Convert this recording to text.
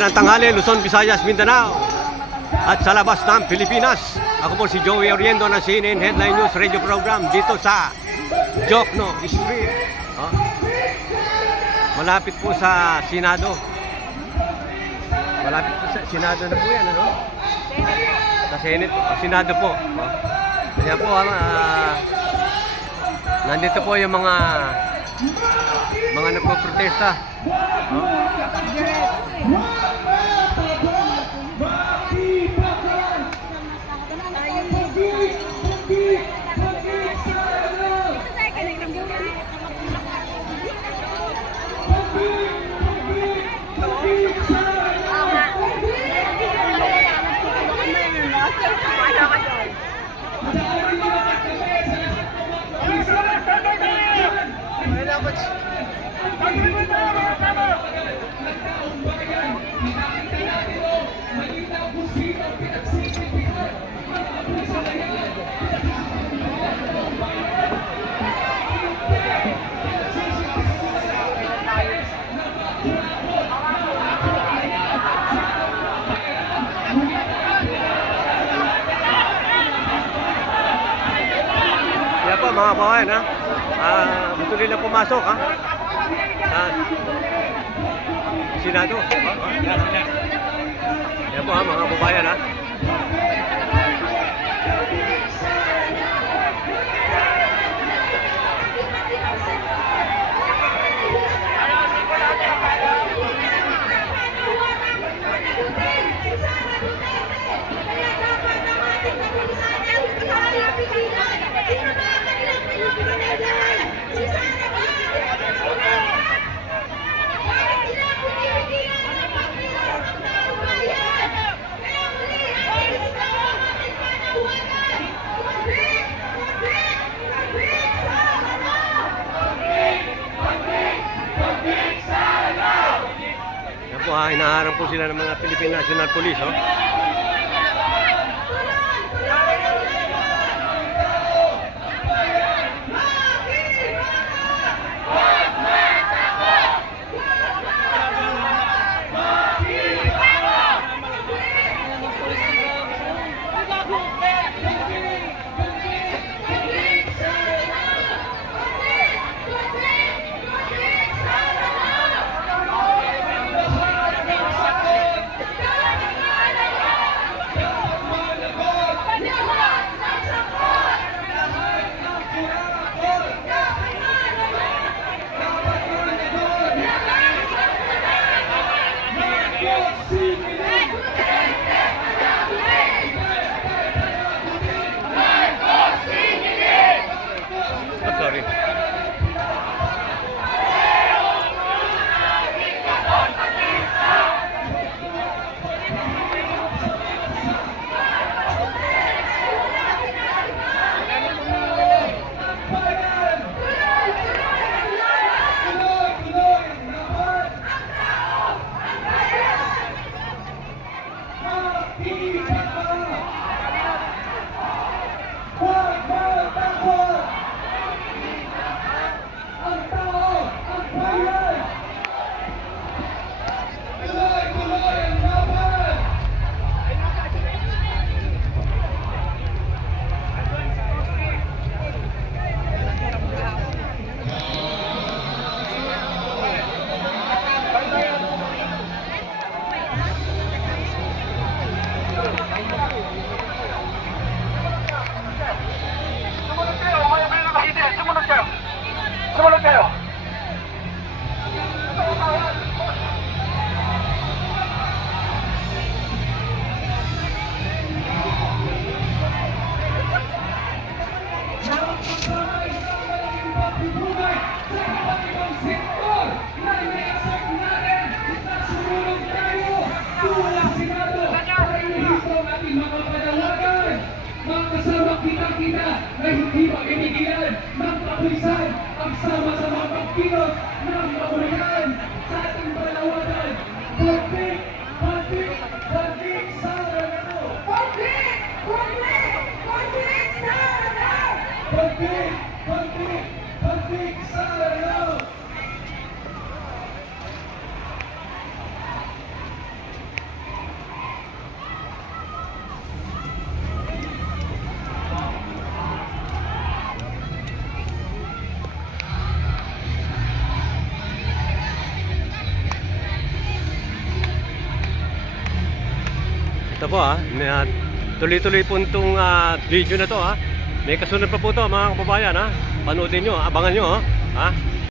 ng tanghali, Luzon, Visayas, Mindanao at sa labas ng Pilipinas. Ako po si Joey Oriendo ng CNN Headline News Radio Program dito sa Jokno Street. Malapit po sa Senado. Malapit po sa Senado na po yan, ano? Sa Senate, Senado po. Kaya po, nandito po yung mga nagpo-protesta. Mga kababayan, gusto nila pumasok sa Senado. Yan po mga kababayan. Hinaharang po sila ng mga Philippine National Police. Sumunod kayo! Kita ay hindi maginigilan ng kapulisan ang sama-sama pagkilos ng kapulisan sa ating panawagan. Kontik! Kontik! Kontik sa Ranao! Kontik! Kontik! Kontik sa Ranao! Kontik! Kontik! Kontik sa Ranao! po ha. Tuloy-tuloy po itong video na to ha. May kasunod pa po to mga kababayan ha. Panoodin nyo, abangan nyo ha.